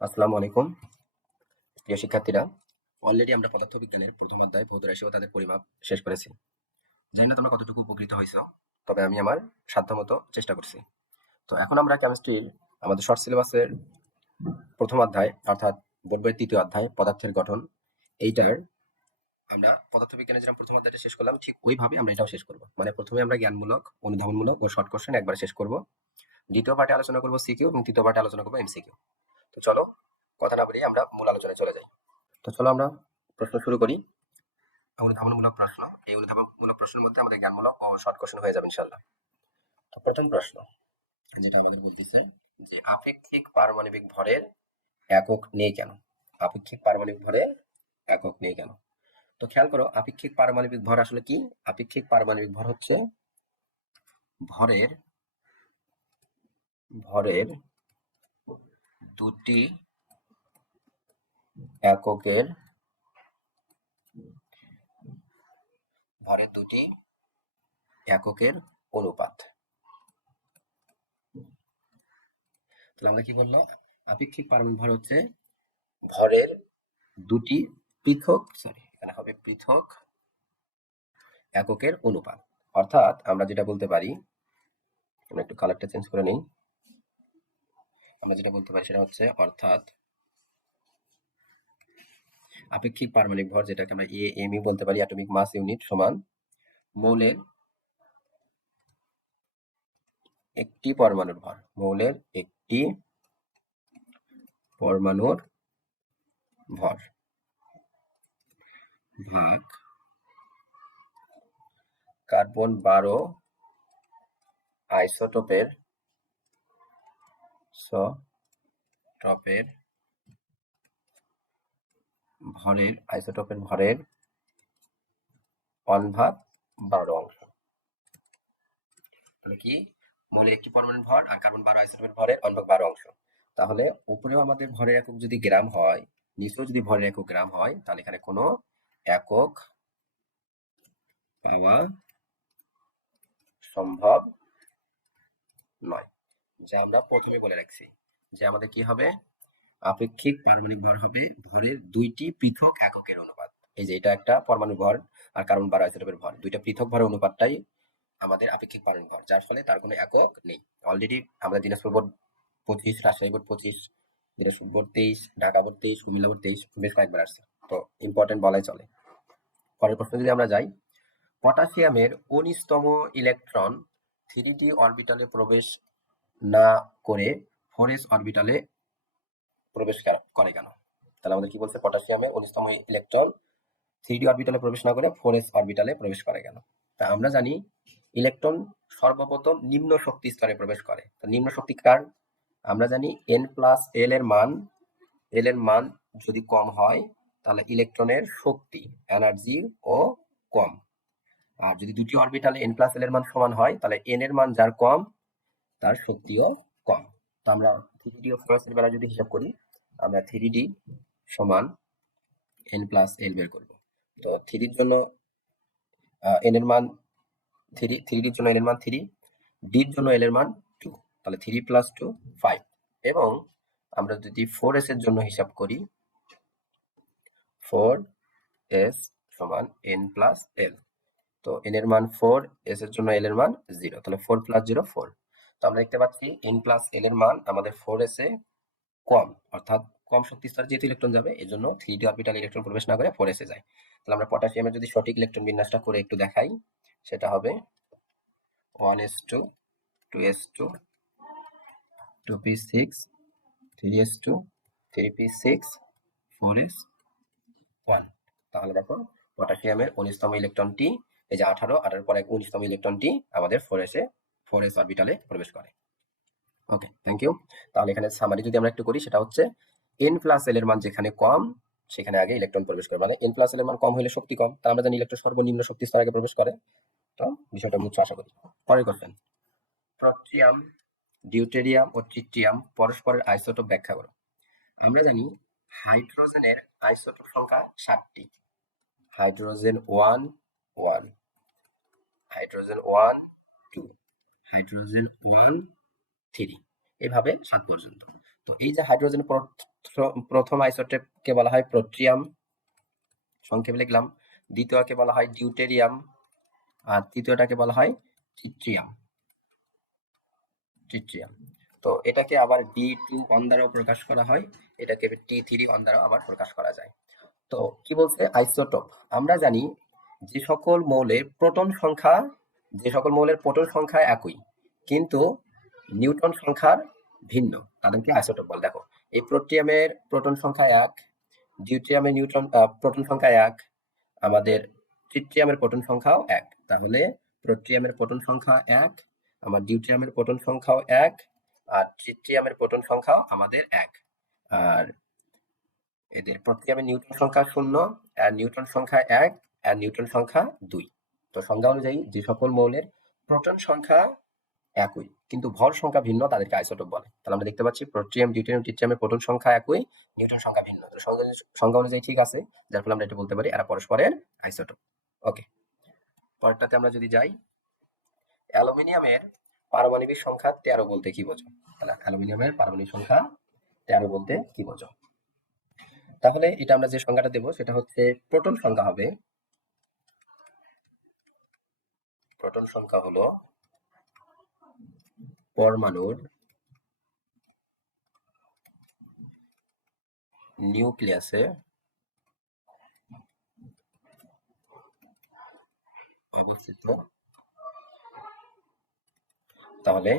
আসসালামু আলাইকুম প্রিয় শিক্ষার্থীরা। অলরেডি আমরা পদার্থবিজ্ঞানের প্রথম অধ্যায় ভৌত রাশি ও তাদের পরিমাপ শেষ করেছি। জানি না তোমরা কতটুকু উপকৃত হয়েছো, তবে আমি আমার সাধ্যমতো চেষ্টা করছি। তো এখন আমরা কেমিস্ট্রির আমাদের শর্ট সিলেবাসের প্রথম অধ্যায় অর্থাৎ বোর্ড বইয়ের তৃতীয় অধ্যায় পদার্থের গঠন, এইটার আমরা পদার্থবিজ্ঞানের যেরকম প্রথম অধ্যায়টা শেষ করলাম ঠিক ওইভাবে আমরা এটাও শেষ করব। মানে প্রথমে আমরা জ্ঞানমূলক, অনুধাবনমূলক ও শর্ট কোশ্চেন একবার শেষ করব। দ্বিতীয় পার্টে আলোচনা করব সিকিউ এবং তৃতীয় পার্টে আলোচনা করবো এমসিকিউ। তো চলো কথা না বলি আমরা মূল আলোচনায় চলে যাই। তো চলো আমরা প্রশ্ন শুরু করি। অনুধাবনমূলক প্রশ্ন। এই অনুধাবনমূলক প্রশ্নের মধ্যে আমাদের জ্ঞানমূলক ও শর্ট কোশ্চেন হয়ে যাবে ইনশাল্লাহ। তো প্রথম প্রশ্ন যেটা আমাদের বলতেছে যে আপেক্ষিক পারমাণবিক ভরের একক নেই কেন? আপেক্ষিক পারমাণবিক ভরের একক নেই কেন? তো খেয়াল করো, আপেক্ষিক পারমাণবিক ভর আসলে কি? আপেক্ষিক পারমাণবিক ভর হচ্ছে ভরের ভরের দুটি এককের ভরের দুটি এককের অনুপাত। তাহলে আমরা কি বললো? আপেক্ষিক পারমাণবিক ভর হচ্ছে ভরের দুটি এখানে হবে পৃথক এককের অনুপাত। অর্থাৎ আমরা যেটা বলতে পারি, আমরা একটু কালারটা চেঞ্জ করে নেই। আমরা যেটা বলতে পারি সেটা হচ্ছে অর্থাৎ আপেক্ষিক পারমাণবিক ভর, যেটাকে আমরা এএমই বলতে পারি, অ্যাটমিক মাস ইউনিট, সমান মৌলের একটি পরমাণুর ভর। মৌলের একটি পরমাণুর ভর ভাগ কার্বন 12 আইসোটোপের ভরের 1/12 অংশ। তাহলে কি? মৌলের একটি পরমাণুর ভর আর কার্বন 12 আইসোটোপের ভরের 1/12 অংশ। তাহলে উপরেও আমাদের ভরের একক যদি গ্রাম হয়, নিচেও যদি ভরের একক গ্রাম হয়, তাহলে এখানে কোনো একক পাওয়া সম্ভব নয়। যা আমরা প্রথমে বলে রাখছি যে আমাদের কি হবে? আপেক্ষিক পারমাণবিক ভর হবে ভরের দুইটি পৃথক এককের অনুপাত। এই যে এটা একটা পরমাণু ভর আর কার্বন 12 আইসোটোপের ভর, দুইটা পৃথক ভরের অনুপাতটাই আমাদের আপেক্ষিক পারমাণবিক ভর, যার ফলে তার কোনো একক নেই। অলরেডি আমরা Dinajpur board 25, Rajshahi board 25, Dinajpur board 23, Dhaka board 23, Comilla board 23 বেশ কয়েকবার আসছে, তো ইম্পর্টেন্ট বলাই চলে। পরের প্রশ্ন যদি আমরা যাই, পটাশিয়ামের 19তম ইলেকট্রন 3d অরবিটালে প্রবেশ না করে 4s অরবিটালে প্রবেশ করে কেন? তাহলে আমাদের কি বলছে? পটাশিয়ামের 19তম ইলেকট্রন 3d অরবিটালে প্রবেশ না করে 4s অরবিটালে প্রবেশ করে কেন? তা আমরা জানি ইলেকট্রন সর্বপ্রথম নিম্ন শক্তি স্তরে প্রবেশ করে। তো নিম্ন শক্তি কার? আমরা জানি n+l এর মান যদি কম হয় তাহলে ইলেকট্রনের শক্তি, এনার্জি ও কম। আর যদি দুটি অরবিটালে n+l এর মান সমান হয় তাহলে n এর মান যার কম তার শক্তিও কম। তো আমরা 3d ও 4s এর বেলা যদি হিসাব করি, আমরা 3d সমান n+l বের করব। তো 3 এর জন্য n এর মান 3 জন্য n এর মান 3, d এর জন্য l এর মান 2, তাহলে 3 + 2 5। এবং আমরা যদি 4s এর জন্য হিসাব করি, 4s সমান n+l। তো n এর মান 4, s এর জন্য l এর মান 0, তাহলে 4 + 0 4। তো আমরা দেখতে পাচ্ছি n+l এর মান আমাদের 4s এ কম, অর্থাৎ কম শক্তি স্তরে যেহেতু ইলেকট্রন যাবে এই জন্য 3d অরবিটাল ইলেকট্রন প্রবেশ না করে 4s এ যায়। তাহলে আমরা পটাশিয়ামের যদি সঠিক ইলেকট্রন বিন্যাসটা করে একটু দেখাই, সেটা হবে 1s2 2s2 2p6 3s2 3p6 4s1। তাহলে দেখো পটাশিয়ামের 19তম ইলেকট্রনটি, এই যে 18 পরে 19তম ইলেকট্রনটি আমাদের 4s অরবিটালে প্রবেশ করে। ওকে, থ্যাংক ইউ। তাহলে এখানে সামারি যদি আমরা একটু করি, সেটা হচ্ছে n+l এর মান যেখানে কম সেখানে আগে ইলেকট্রন প্রবেশ করে। মানে n+l এর মান কম হলে শক্তি কম, তার আমরা জানি ইলেকট্রন সর্বনিম্ন শক্তি স্তরে আগে প্রবেশ করে। তো বিষয়টা বুঝছো আশা করি। পরের কোশ্চেন, ট্রটিয়াম, ডিউটেরিয়াম ও ট্রিটিয়াম পরস্পরের আইসোটোপ ব্যাখ্যা করো। আমরা জানি হাইড্রোজেনের আইসোটোপ সংখ্যা 7টি। হাইড্রোজেন 1 1, হাইড্রোজেন 1 2, হাইড্রোজেন 1 3, এভাবে 7 পর্যন্ত। তো এই যে হাইড্রোজেন প্রথম আইসোটোপকে বলা হয় প্রোট্রিয়াম, সংক্ষেপে লিখলাম। দ্বিতীয়কে বলা হয় ডিউটেরিয়াম, আর তৃতীয়টাকে বলা হয় ট্রিটিয়াম। তো এটাকে আবার D21 দ্বারাও প্রকাশ করা হয়, এটাকে T31 দ্বারাও আবার প্রকাশ করা যায়। তো কি বলছে আইসোটোপ, আমরা জানি যে সকল মৌলের প্রোটন সংখ্যা একই কিন্তু নিউট্রন সংখ্যার ভিন্ন, তাদেরকে আইসোটোপ বলে। দেখো এই প্রোটিয়ামের প্রোটন সংখ্যা 1, ডিউটেরিয়ামের প্রোটন সংখ্যা 1, আমাদের ট্রিটিয়ামের প্রোটন সংখ্যাও 1, তাহলে প্রোটিয়ামের প্রোটন সংখ্যা 1, আমার ডিউটেরিয়ামের প্রোটন সংখ্যাও 1, আর ট্রিটিয়ামের প্রোটন সংখ্যাও আমাদের 1, আর এদের প্রোটিয়ামের নিউট্রন সংখ্যা 0, আর নিউট্রন সংখ্যা 1, আর নিউট্রন সংখ্যা 2। তো সংজ্ঞা অনুযায়ী যে সকল মৌলের প্রোটন সংখ্যা একই কিন্তু ভর সংখ্যা ভিন্ন তাদেরকে আইসোটোপ বলে। তাহলে আমরা দেখতে পাচ্ছি প্রোটিয়াম, ডিউটেরিয়াম, ট্রিটিয়ামের প্রোটন সংখ্যা একই, নিউট্রন সংখ্যা ভিন্ন। তো সংজ্ঞা অনুযায়ী ঠিক আছে, যার ফলে আমরা এটা বলতে পারি এরা পরস্পরের আইসোটোপ। ওকে, পরেরটাতে আমরা যদি যাই, অ্যালুমিনিয়ামের পারমাণবিক সংখ্যা 13 বলতে কি বোঝো? তাহলে অ্যালুমিনিয়ামের পারমাণবিক সংখ্যা 13 বলতে কি বোঝো? তাহলে এটা আমরা যে সংখ্যাটা দেব সেটা হচ্ছে প্রোটন সংখ্যা হবে, প্রোটন সংখ্যা হলো পরমাণুর নিউক্লিয়াসে অবস্থিত, তাহলে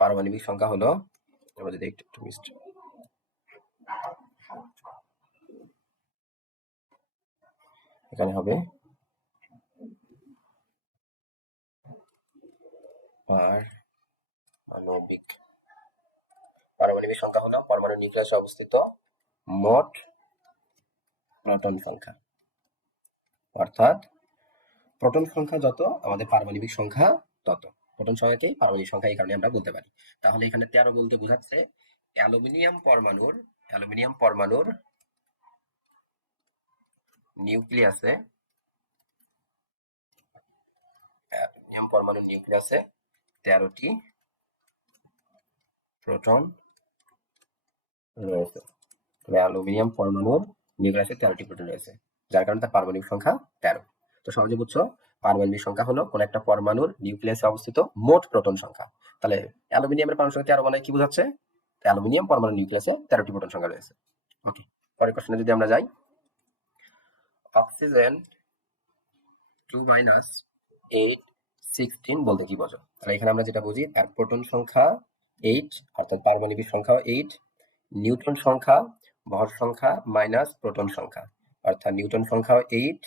পারমাণবিক সংখ্যা হলো, আমরা যদি একটু এখানে হবে পারমাণবিক সংখ্যা হলো পরমাণুর নিউক্লিয়াসে অবস্থিত মোট প্রোটন সংখ্যা, অর্থাৎ প্রোটন সংখ্যা যত আমাদের পারমাণবিক সংখ্যা তত। প্রোটন সংখ্যাকেই পারমাণবিক সংখ্যা এই কারণে আমরা বলতে পারি। তাহলে এখানে 13 বলতে বোঝাচ্ছে অ্যালুমিনিয়াম পরমাণুর নিউক্লিয়াসে 13টি প্রোটন রয়েছে। অ্যালুমিনিয়াম পরমাণুর নিউক্লিয়াসে 13টি প্রোটন রয়েছে, যার কারণে তার পারমাণবিক সংখ্যা 13। তো সহজে বুঝছো পারমাণবিক সংখ্যা হলো কোন একটা পরমাণুর নিউক্লিয়াসে অবস্থিত মোট প্রোটন সংখ্যা। তাহলে অ্যালুমিনিয়ামের পরমাণু সংখ্যা 13 মানে কি বোঝাচ্ছে? অ্যালুমিনিয়াম পরমাণুর নিউক্লিয়াসে 13টি প্রোটন সংখ্যা রয়েছে। ওকে, পরের কোশ্চেনে যদি আমরা যাই, অক্সিজেন 2 - 8 16 বলতে কি বোঝো? তাহলে এখানে আমরা যেটা বুঝি এর প্রোটন সংখ্যা 8, অর্থাৎ পারমাণবিক সংখ্যা 8, নিউট্রন সংখ্যা, ভর সংখ্যা মাইনাস প্রোটন সংখ্যা, অর্থাৎ নিউট্রন সংখ্যা 8,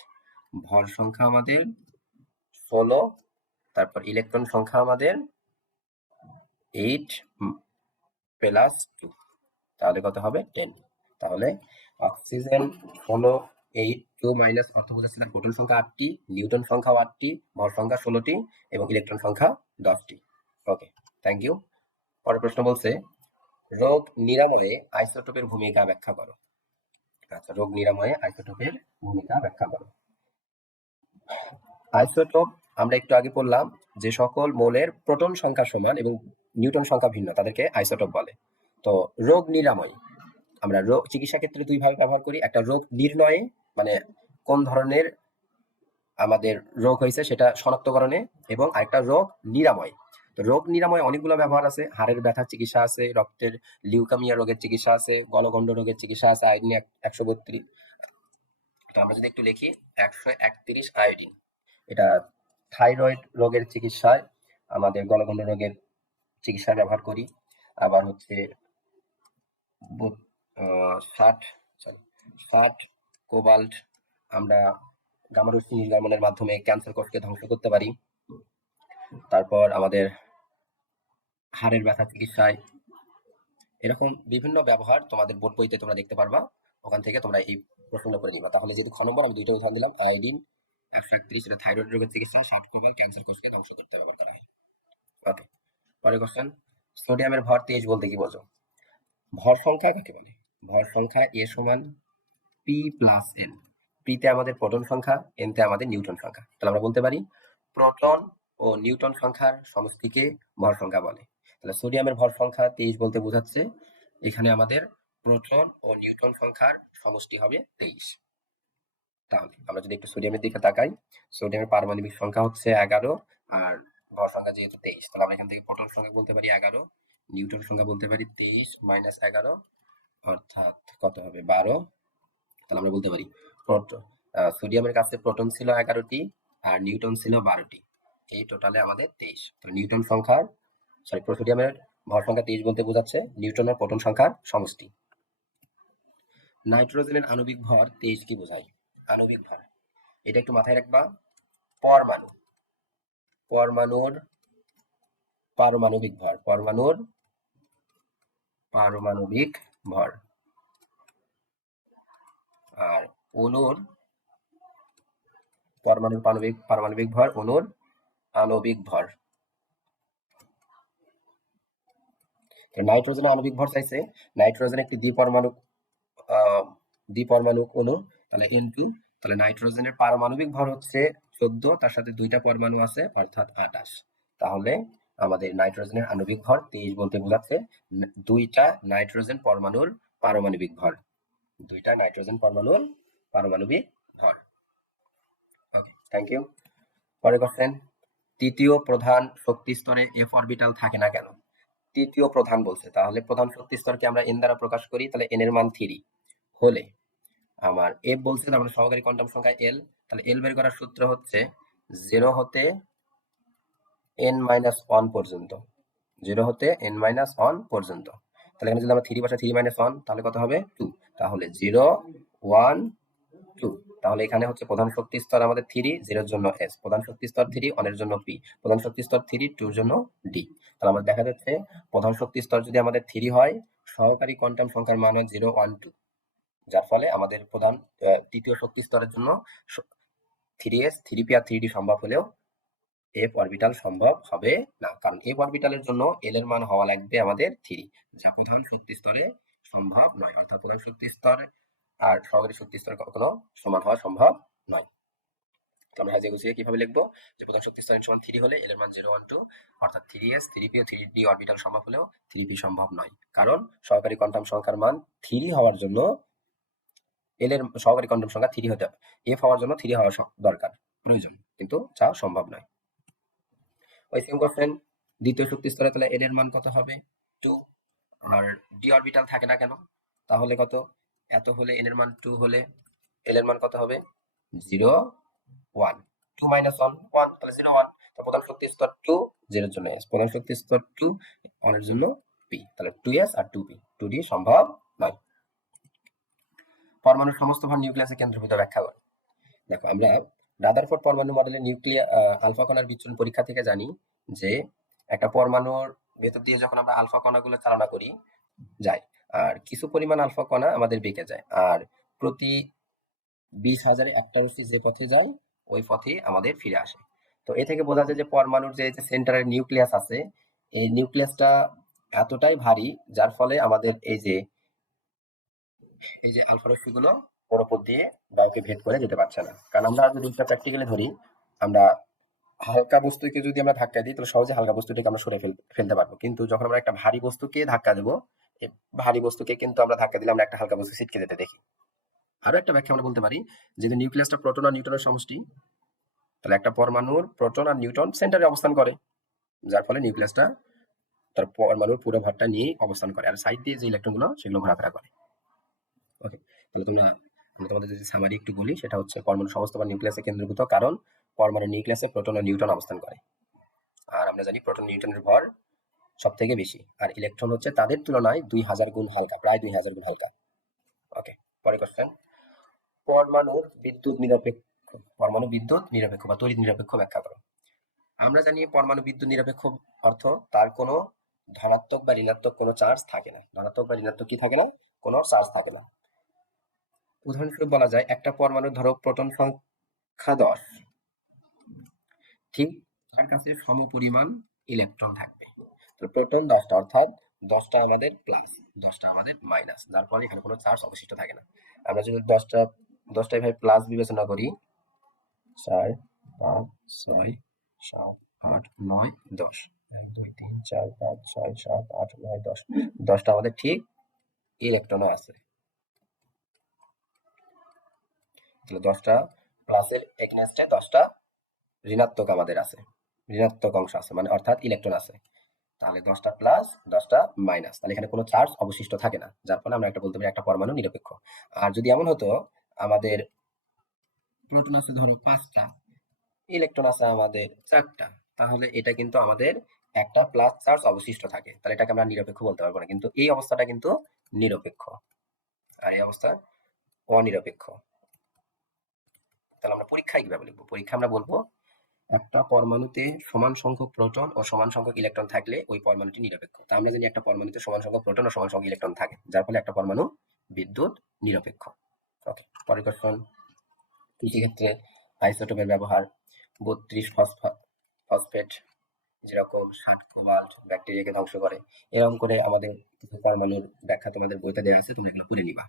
ভর সংখ্যা আমাদের 16, তারপর ইলেকট্রন সংখ্যা আমাদের 8 প্লাস 2, তাহলে কত হবে 10। তাহলে অক্সিজেন হলো 8, 2 মাইনাস, অর্থ বোঝাচ্ছে তার প্রোটন সংখ্যা 8টি, নিউট্রন সংখ্যা 8টি, ভর সংখ্যা 16টি এবং ইলেকট্রন সংখ্যা 10টি। ওকে, থ্যাংক ইউ। পরের প্রশ্ন বলছে রোগ নিরাময়ে আইসোটোপের ভূমিকা ব্যাখ্যা করো। আচ্ছা, রোগ নিরাময়ে আইসোটোপের ভূমিকা ব্যাখ্যা করো। আইসোটোপ আমরা একটু আগে পড়লাম যে সকল মৌলের প্রোটন সংখ্যা সমান এবং নিউট্রন সংখ্যা ভিন্ন তাদেরকে আইসোটোপ বলে। তো রোগ নিরাময় আমরা রোগ চিকিৎসা ক্ষেত্রে দুই ভাবে ব্যবহার করি, একটা রোগ নির্ণয়ে মানে কোন ধরনের আমাদের রোগ হয়েছে সেটা শনাক্তকরণে, এবং আরেকটা রোগ নিরাময়। তো রোগ নিরাময় অনেকগুলো ব্যবহার আছে, হাড়ের ব্যথার চিকিৎসা আছে, রক্তের লিউকামিয়া রোগের চিকিৎসা আছে, গলগণ্ড রোগের চিকিৎসা আছে, আয়োডিন 132। তো আমরা যদি একটু লিখি 131 আয়োডিন, এটা থাইরয়েড রোগের চিকিৎসায়, আমাদের গলগণ্ড রোগের চিকিৎসায় ব্যবহার করি। আবার হচ্ছে 60 কোবাল্ট আমরা গামা রশ্মি নির্গমনের মাধ্যমে ক্যান্সার কোষকে ধ্বংস করতে পারি। তারপর আমাদের হাড়ের ব্যথা চিকিৎসায়, এরকম বিভিন্ন ব্যবহার তোমাদের বোর্ড বইতে তোমরা দেখতে পারবা, ওখান থেকে তোমরা এই প্রশ্নটা করে নিবা। তাহলে যেহেতু খ নম্বর আমি দুইটা উদাহরণ দিলাম, আয়োডিন 131 এটা থাইরয়েড রোগের চিকিৎসা, 60 কোবাল্ট ক্যান্সার কোষকে ধ্বংস করতে ব্যবহার করা হয়। ওকে, পরের কোশ্চেন, সোডিয়ামের ভর 23 বলতে কি বোঝো? ভর সংখ্যা কাকে বলে? ভর সংখ্যা A সমান P প্লাস N। পিতে আমাদের প্রোটন সংখ্যা, এনতে আমাদের নিউট্রন সংখ্যা। তাহলে আমরা বলতে পারি প্রোটন ও নিউট্রন সংখ্যার সমষ্টিকে ভর সংখ্যা বলে। তাহলে সোডিয়ামের ভর সংখ্যা 23 বলতে বোঝাচ্ছে এখানে আমাদের প্রোটন ও নিউট্রন সংখ্যার সমষ্টি হবে 23। তাহলে আমরা যদি একটু সোডিয়ামের দিকে তাকাই, সোডিয়ামের পারমাণবিক সংখ্যা হচ্ছে 11 আর ভর সংখ্যা যেহেতু 23, তাহলে আমরা এখান থেকে প্রোটন সংখ্যা বলতে পারি 11, নিউট্রন সংখ্যা বলতে পারি 23 মাইনাস 11 অর্থাৎ কত হবে 12। তাহলে আমরা বলতে পারি সোডিয়ামের কাছে প্রোটন ছিল 11টি আর নিউট্রন ছিল 12টি, এই টোটালে আমাদের 23। তাহলে নিউট্রন সংখ্যার সোডিয়ামের ভর সংখ্যা 23 বলতে বোঝাচ্ছে নিউট্রন আর প্রোটন সংখ্যার সমষ্টি। নাইট্রোজেনের আণবিক ভর 23 কি বোঝায়? আণবিক ভর এটা একটু মাথায় রাখবা। পরমাণুর পারমাণবিক ভর, পরমাণুর পারমাণবিক ভর আর অণুর পরমাণুর পারমাণবিক ভর, অণুর আণবিক ভর। নাইট্রোজেনের আণবিক ভর চাইছে, নাইট্রোজেন একটি দ্বিপরমাণুক অণু, তাহলে N2। তাহলে নাইট্রোজেনের পারমাণবিক ভর হচ্ছে 14, তার সাথে দুইটা পরমাণু আছে অর্থাৎ 28। তাহলে আমাদের নাইট্রোজেনের আণবিক ভর 23 বলতে বোঝাচ্ছে দুইটা নাইট্রোজেন পরমাণুর পারমাণবিক ভর, দুইটা নাইট্রোজেন পরমাণুর পারমাণবিক ভর। ওকে, থ্যাংক ইউ। পরে কোশ্চেন, তৃতীয় প্রধান শক্তি স্তরে এফ অরবিটাল থাকে না কেন? তৃতীয় প্রধান বলছে, তাহলে প্রধান শক্তি স্তরকে আমরা এন দ্বারা প্রকাশ করি, তাহলে এন এর মান 3 হলে আমার এফ বলছে, তার মানে সহকারী কোয়ান্টাম সংখ্যা এল, তাহলে এল বের করার সূত্র হচ্ছে 0 হতে n-1 পর্যন্ত, 0 হতে n-1 পর্যন্ত। তাহলে এখানে যদি আমরা 3 বসাই, 3 - 1 তাহলে কত হবে 2, তাহলে 0 1 2। তাহলে এখানে হচ্ছে প্রধান শক্তি স্তর আমাদের 3, 0 এর জন্য s, প্রধান শক্তি স্তর 3, 1 এর জন্য p, প্রধান শক্তি স্তর 3, 2 এর জন্য d। তাহলে আমাদের দেখা যাচ্ছে প্রধান শক্তি স্তর যদি আমাদের 3 হয়, সহকারী কোয়ান্টাম সংখ্যার মান হয় 0 1 2, যার ফলে আমাদের প্রধান তৃতীয় শক্তি স্তরের জন্য 3s 3p আর 3d সম্ভব হলেও এফ অরবিটাল সম্ভব হবে না, কারণ এফ অরবিটালের জন্য এল এর মান হওয়া লাগবে আমাদের 3, যা প্রধান শক্তি স্তরে সম্ভব নয়। অর্থাৎ প্রধান শক্তি স্তর আর সহকারী শক্তি স্তর কখনো সমান হওয়া সম্ভব নয়। তো আমরা হাজিয়ে গুছিয়ে কিভাবে লিখবো, যে প্রধান শক্তি স্তর সমান 3 হলে এল এর মান 0 1 2, অর্থাৎ 3s 3p ও 3d অরবিটাল সম্ভব হলেও 3p সম্ভব নয়, কারণ সহকারী কোয়ান্টাম সংখ্যার মান 3 হওয়ার জন্য এল এর সহকারী কোয়ান্টাম সংখ্যা 3 হতে হবে, এফ হওয়ার জন্য 3 হওয়া দরকার, প্রয়োজন, কিন্তু যা সম্ভব নয়। ওই সেম কোশ্চেন, দ্বিতীয় শক্তি স্তরে তাহলে এল এর মান কত হবে 2, আর ডি অরবিটাল থাকে না কেন? তাহলে কত, এত হলে এন এর মান 2 হলে এল এর মান কত হবে 0 1, 2 - 1 1, তাহলে 0 1। তো প্রধান শক্তি স্তর 2, 0 এর জন্য s, প্রধান শক্তি স্তর 2, 1 এর জন্য p, তাহলে 2s আর 2p, 2d সম্ভব নয়। পরমাণুর সমস্ত ভর নিউক্লিয়াসে কেন্দ্রীভূত ব্যাখ্যা করো। দেখো, আমরা রাদারফোর্ড পরমাণু মডেলে আলফা কণার বিচ্ছুরণ পরীক্ষা থেকে জানি যে একটা পরমাণুর ভেতর দিয়ে যখন আমরা আলফা কণাগুলো চালনা করি যায়, আর কিছু পরিমাণ আলফা কণা আমাদের বেঁকে যায়, আর প্রতি 20,000 একটা রশ্মি যে পথে যায় ওই পথে আমাদের ফিরে আসে। তো এ থেকে বোঝা যায় যে পরমাণুর যে সেন্টারের নিউক্লিয়াস আছে, এই নিউক্লিয়াসটা এতটাই ভারী, যার ফলে আমাদের এই যে আলফা রশ্মিগুলো ওর উপর দিয়ে বায়ুকে ভেদ করে যেতে পারছে না। কারণ আমরা যদি এটা প্র্যাকটিক্যালি ধরি, আমরা হালকা বস্তুকে যদি আমরা ধাক্কা দিই, তাহলে সহজে হালকা বস্তুটাকে আমরা সরে ফেলতে পারবো, কিন্তু যখন আমরা একটা ভারী বস্তুকে ধাক্কা দেবো, এই ভারী বস্তুকে কিন্তু আমরা ধাক্কা দিলে আমরা একটা হালকা বস্তু ছিটকে যেতে দেখি। আরো একটা ব্যাখ্যা আমরা বলতে পারি, যেহেতু নিউক্লিয়াসটা প্রোটন আর নিউট্রনের সমষ্টি, তাহলে একটা পরমাণুর প্রোটন আর নিউট্রন সেন্টারে অবস্থান করে, যার ফলে নিউক্লিয়াসটা তার পরমাণুর পুরো ভরটা নিয়ে অবস্থান করে, আর সাইড দিয়ে যে ইলেকট্রনগুলো সেগুলো ঘোরাফেরা করে। ওকে, তাহলে আমি তোমাদের যদি সামারি একটু বলি, সেটা হচ্ছে পরমাণু সমস্ত ভর নিউক্লিয়াসে কেন্দ্রীভূত, কারণ পরমাণু নিউক্লিয়াসে প্রোটন ও নিউট্রন অবস্থান করে, আর আমরা জানি প্রোটন নিউট্রনের ভর সব থেকে বেশি, আর ইলেকট্রন হচ্ছে তাদের তুলনায় 2000 গুণ হালকা, প্রায় 2000 গুণ হালকা। ওকে, পরে কোশ্চেন, পরমাণু বিদ্যুৎ নিরপেক্ষ বা তড়িৎ নিরপেক্ষ ব্যাখ্যা করো। আমরা জানি পরমাণু বিদ্যুৎ নিরপেক্ষ অর্থ তার কোনো ধনাত্মক বা ঋণাত্মক কোনো চার্জ থাকে না, ধনাত্মক বা ঋণাত্মক কি থাকে না, কোনো চার্জ থাকে না। উদাহরণস্বরূপ বলা যায়, একটা পরমাণুর ধরো প্রোটন সংখ্যা 10, ঠিক তার কাছে সমপরিমাণ ইলেকট্রন থাকবে। তো প্রোটন 10টা, অর্থাৎ 10টা আমাদের প্লাস, 10টা আমাদের মাইনাস, যার ফলে এখানে কোনো চার্জ অবশিষ্ট থাকে না। আমরা যদি 10টা এভাবে প্লাস বিবেচনা করি, 4 5 6 7 8 9 10, 1 2 3 4 5 6 7 8 9 10, 10টা আমাদের ঠিক ইলেকট্রন আছে। তাহলে 10টা প্লাসের এগেনস্টে 10টা ঋণাত্মক আমাদের আছে, ঋণাত্মক অংশ আছে, মানে অর্থাৎ ইলেকট্রন আছে। তাহলে 10টা প্লাস 10টা মাইনাস, তাহলে এখানে কোনো চার্জ অবশিষ্ট থাকে না, যার ফলে আমরা একটা বলতে পারি একটা পরমাণু নিরপেক্ষ। আর যদি এমন হতো আমাদের প্রোটন আছে ধরো 5টা, ইলেকট্রন আছে আমাদের 4টা, তাহলে এটা কিন্তু আমাদের একটা প্লাস চার্জ অবশিষ্ট থাকে, তাহলে এটাকে আমরা নিরপেক্ষ বলতে পারবো না। কিন্তু এই অবস্থাটা কিন্তু নিরপেক্ষ, আর এই অবস্থা অনিরপেক্ষ। তাহলে আমরা পরীক্ষায় কিভাবে লিখবো? পরীক্ষা আমরা বলবো একটা পরমাণুতে সমান সংখ্যক প্রোটন ও সমান সংখ্যক ইলেকট্রন থাকলে ওই পরমাণুটি নিরপেক্ষ। তা আমরা জানি একটা পরমাণুতে সমান সংখ্যক প্রোটন ও সমান সংখ্যক ইলেকট্রন থাকে, যার ফলে একটা পরমাণু বিদ্যুৎ নিরপেক্ষ। ওকে, পরের কোশ্চেন। কৃষিক্ষেত্রে আইসোটোপের ব্যবহার 32 ফসফেট যেরকম 60 কোবাল্ট ব্যাকটেরিয়াকে ধ্বংস করে, এরকম করে আমাদের কিছু পরমাণুর ব্যাখ্যা তোমাদের বইতে দেওয়া আছে, তোমরা এগুলো পড়ে নিবা।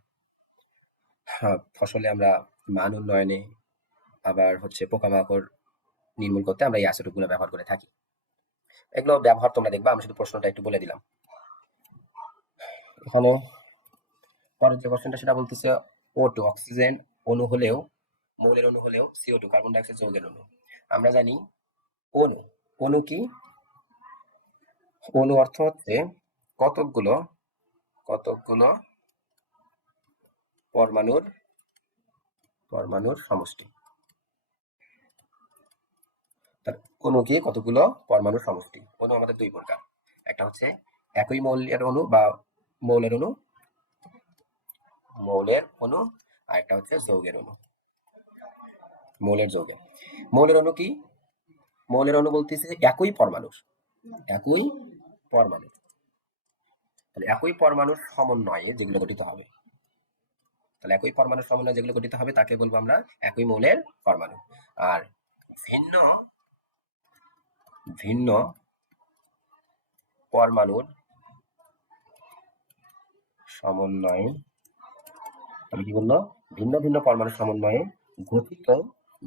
হ্যাঁ, ফসলে আমরা মান উন্নয়নে, আবার হচ্ছে পোকামাকড় নির্মূল করতে আমরা এই আইসোটোপগুলো ব্যবহার করে থাকি। এগুলো ব্যবহার তোমরা দেখবা, আমি শুধু প্রশ্নটা একটু বলে দিলাম। এখানে পরের যে কোশ্চেনটা সেটা বলতেছে O2 অক্সিজেন অণু হলেও, মৌলের অণু হলেও CO2 কার্বন ডাই অক্সাইড যৌগের অণু। আমরা জানি অণু, অণু কি? অণু অর্থ হচ্ছে কতকগুলো কতকগুলো পরমাণুর সমষ্টি। তার অণু কি? কতগুলো পরমাণুর সমষ্টি। অণু আমাদের দুই প্রকার, একটা হচ্ছে একই মৌলের অণু বা মৌলের অণু, আর একটা হচ্ছে যৌগের অণু, যৌগের। মৌলের অণু কি? মৌলের অণু বলতেছে একই পরমাণুর, একই পরমাণু, তাহলে একই পরমাণুর সমন্বয়ে যেগুলো গঠিত হবে, তাহলে একই পরমাণুর সমন্বয়ে যেগুলো গঠিত হবে তাকে বলবো আমরা একই মৌলের পরমাণু। আর ভিন্ন ভিন্ন পরমাণুর সমন্বয়ে, তাহলে কি বললো? ভিন্ন ভিন্ন পরমাণুর সমন্বয়ে গঠিত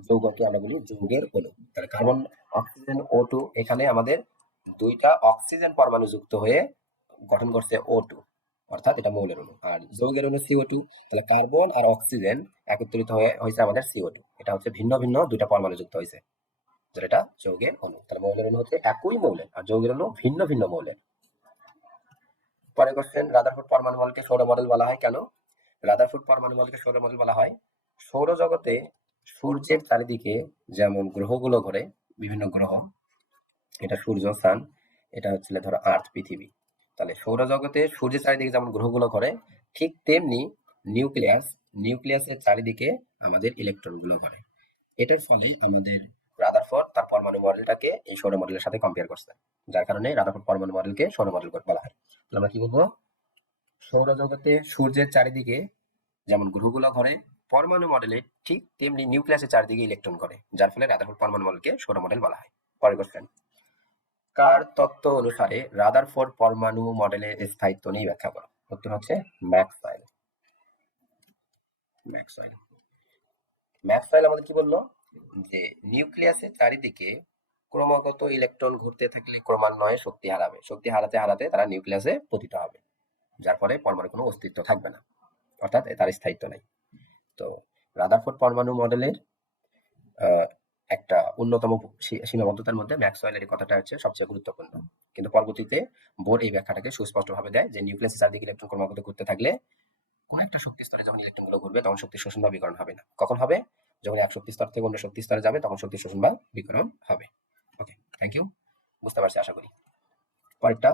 যৌগকে আমরা বলি যৌগের অণু। তাহলে কার্বন, অক্সিজেন, O2, এখানে আমাদের দুইটা অক্সিজেন পরমাণু যুক্ত হয়ে গঠন করছে O2, অর্থাৎ এটা মৌলের অণু। আর যৌগের অণু CO2, তাহলে কার্বন আর অক্সিজেন একত্রিত হয়ে হয়েছে আমাদের CO2, এটা হচ্ছে ভিন্ন ভিন্ন দুইটা পরমাণু যুক্ত হয়েছে, যেটা যৌগের অণু। তাহলে মৌলের অণু হচ্ছে একই মৌলের, আর যৌগের অণু ভিন্ন ভিন্ন মৌলের। পরে কোশ্চেন, রাদারফোর্ড পরমাণু মডেলকে সৌর মডেল বলা হয় কেন? রাদারফোর্ড পরমাণু মডেলকে সৌর মডেল বলা হয়, সৌরজগতে সূর্যের চারিদিকে যেমন গ্রহগুলো ঘোরে, বিভিন্ন গ্রহ, এটা সূর্য, সান, এটা হচ্ছে ধরো আর্থ, পৃথিবী। তাহলে সৌরজগতে সূর্যের চারিদিকে যেমন গ্রহগুলো ঘোরে, ঠিক তেমনি নিউক্লিয়াসের চারিদিকে আমাদের ইলেকট্রন গুলো ঘোরে। এটার ফলে আমাদের রাদারফোর্ড তার পরমাণু মডেলটাকে এই সৌর মডেলের সাথে কম্পেয়ার করছে, যার কারণে রাদারফোর্ড পরমাণু মডেলকে সৌর মডেল বলা হয়। তাহলে আমরা কি বলবো? সৌরজগতে সূর্যের চারিদিকে যেমন গ্রহগুলো ঘোরে, পরমাণু মডেলে ঠিক তেমনি নিউক্লিয়াসের চারিদিকে ইলেকট্রন ঘোরে, যার ফলে রাদারফোর্ড পরমাণু মডেলকে সৌর মডেল বলা হয়। পরের কোশ্চেন, কার তত্ত্ব অনুসারে রাদারফোর্ড পরমাণু মডেলের স্থায়িত্ব নিয়ে ব্যাখ্যা করো? উত্তর হচ্ছে ম্যাক্সওয়েল। ম্যাক্সওয়েল আমাদের কি বললো? যে নিউক্লিয়াসের চারিদিকে ক্রমাগত ইলেকট্রন ঘুরতে থাকলে ক্রমান্বয়ে শক্তি হারাবে, শক্তি হারাতে হারাতে তারা নিউক্লিয়াসে পতিত হবে, যার ফলে পরমাণুর কোনো অস্তিত্ব থাকবে না, অর্থাৎ তার স্থায়িত্ব নাই। তো রাদারফোর্ড পরমাণু মডেলের একটা অন্যতম সীমাবদ্ধতার মধ্যে ম্যাক্সওয়েলের এই কথাটা হচ্ছে সবচেয়ে গুরুত্বপূর্ণ। কিন্তু পরবর্তীতে বোর এই ব্যাখ্যাটাকে সুস্পষ্টভাবে দেয় যে নিউক্লিয়াসের চারদিকে ইলেকট্রন ক্রমাগত ঘুরতে থাকলে কোন একটা শক্তি স্তরে যখন ইলেকট্রনগুলো ঘুরবে তখন শক্তি শোষণ বা বিকরণ হবে না। কখন হবে? যখন এক শক্তি স্তর থেকে অন্য শক্তি স্তরে যাবে তখন শক্তি শোষণ বা বিকরণ হবে। ওকে, থ্যাংক ইউ, বুঝতে পারছি আশা করি। পরেরটা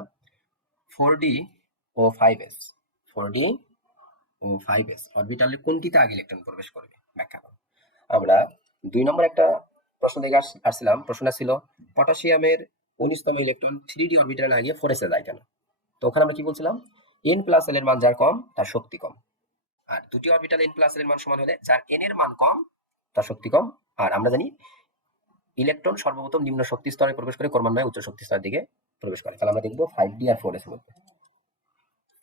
4d ও 5s, 4d ও 5s অরবিটালে কোনটিতে আগে ইলেকট্রন প্রবেশ করবে ব্যাখ্যা করো। আমরা 2 নম্বর একটা প্রশ্ন দেখে আসছিলাম, প্রশ্নটা ছিল পটাশিয়ামের 19তম ইলেকট্রন 3d অরবিটালে না গিয়ে 4s এ যায় কেন? তো ওখানে আমরা কি বলছিলাম? n+l এর মান যার কম তার শক্তি কম, আর দুটি অরবিটাল n+l এর মান সমান হলে যার n এর মান কম তার শক্তি কম। আর আমরা জানি ইলেকট্রন সর্বপ্রথম নিম্ন শক্তি স্তরে প্রবেশ করে ক্রমান্বয়ে উচ্চ শক্তি স্তরের দিকে প্রবেশ করে। তাহলে আমরা দেখবো 5d আর 4s এর মধ্যে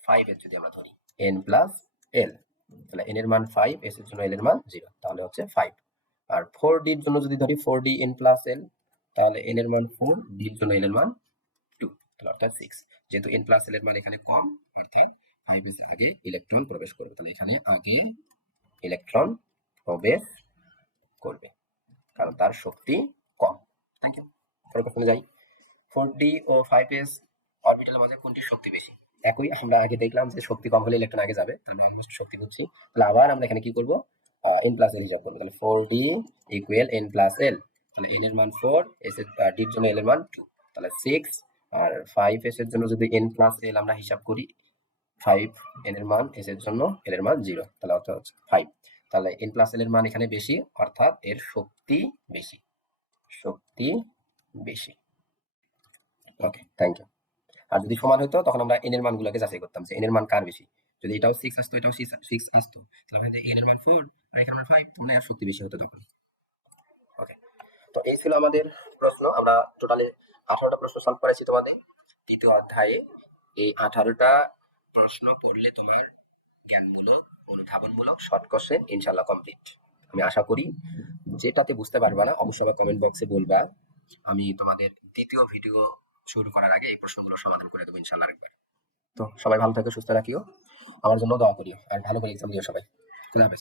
5 এর যদি আমরা ধরি n+l, তাহলে n এর মান 5, s এর জন্য l এর মান 0, তাহলে হচ্ছে 5। আর 4d এর জন্য যদি ধরি 4d n+l, তাহলে n এর মান 4, d এর জন্য l এর মান 2, তাহলে অর্থাৎ 6। যেহেতু n+l এর মান এখানে কম, অর্থাৎ 5s এর আগে ইলেকট্রন প্রবেশ করবে, তাহলে এখানে আগে ইলেকট্রন প্রবেশ করবে, কারণ তার শক্তি কম। Thank you. পরের প্রশ্নে যাই। 4d ও 5s অরবিটালের মাঝে কোনটির শক্তি বেশি? একই, আমরা আগে দেখলাম যে শক্তি কম হলে ইলেকট্রন আগে যাবে, তাহলে অলমোস্ট শক্তি বুঝছি। তাহলে আবার আমরা এখানে কি করব, n প্লাস এল হিসাব করবো। তাহলে 4d equal n plus L. তাহলে n এর মান 4, s এর d এর জন্য l এর মান 2, তাহলে 6। আর 5s এর জন্য যদি n প্লাস l আমরা হিসাব করি, 5 n এর মান, s এর জন্য l এর মান 0, তাহলে অর্থাৎ হচ্ছে 5। তাহলে n প্লাস l এর মান এখানে বেশি, অর্থাৎ এর শক্তি বেশি, শক্তি বেশি। ওকে, থ্যাংক ইউ। আর যদি সমান হতো তখন আমরা n এর মানগুলোকে যাচাই করতাম যে n এর মান কার বেশি। যদি এটাও 6 আসতো, এটাও 6 আসতো, তাহলে আমরা n এর মান 4 আর এখানে মান 5, তাহলে এর শক্তি বেশি হতো তখন। ওকে, তো এই ছিল আমাদের প্রশ্ন। আমরা টোটালি 18টা প্রশ্ন সলভ করেছি তোমাদের তৃতীয় অধ্যায়ে। এই 18টা প্রশ্ন পড়লে তোমার জ্ঞানমূলক, অনুধাবনমূলক শর্ট কোশ্চেন ইনশাআল্লাহ কমপ্লিট। আমি আশা করি। যেটাতে বুঝতে পারবা না অবশ্যই আবার কমেন্ট বক্সে বলবা, আমি তোমাদের দ্বিতীয় ভিডিও শুরু করার আগে এই প্রশ্নগুলোর সমাধান করে দেবো ইনশাআল্লাহ আরেকবার। তো সবাই ভালো থাকো, সুস্থ রাখিও, আমার জন্য দোয়া করিও, আর ভালো করে এক্সাম দিও সবাই। খুদা হাফেজ।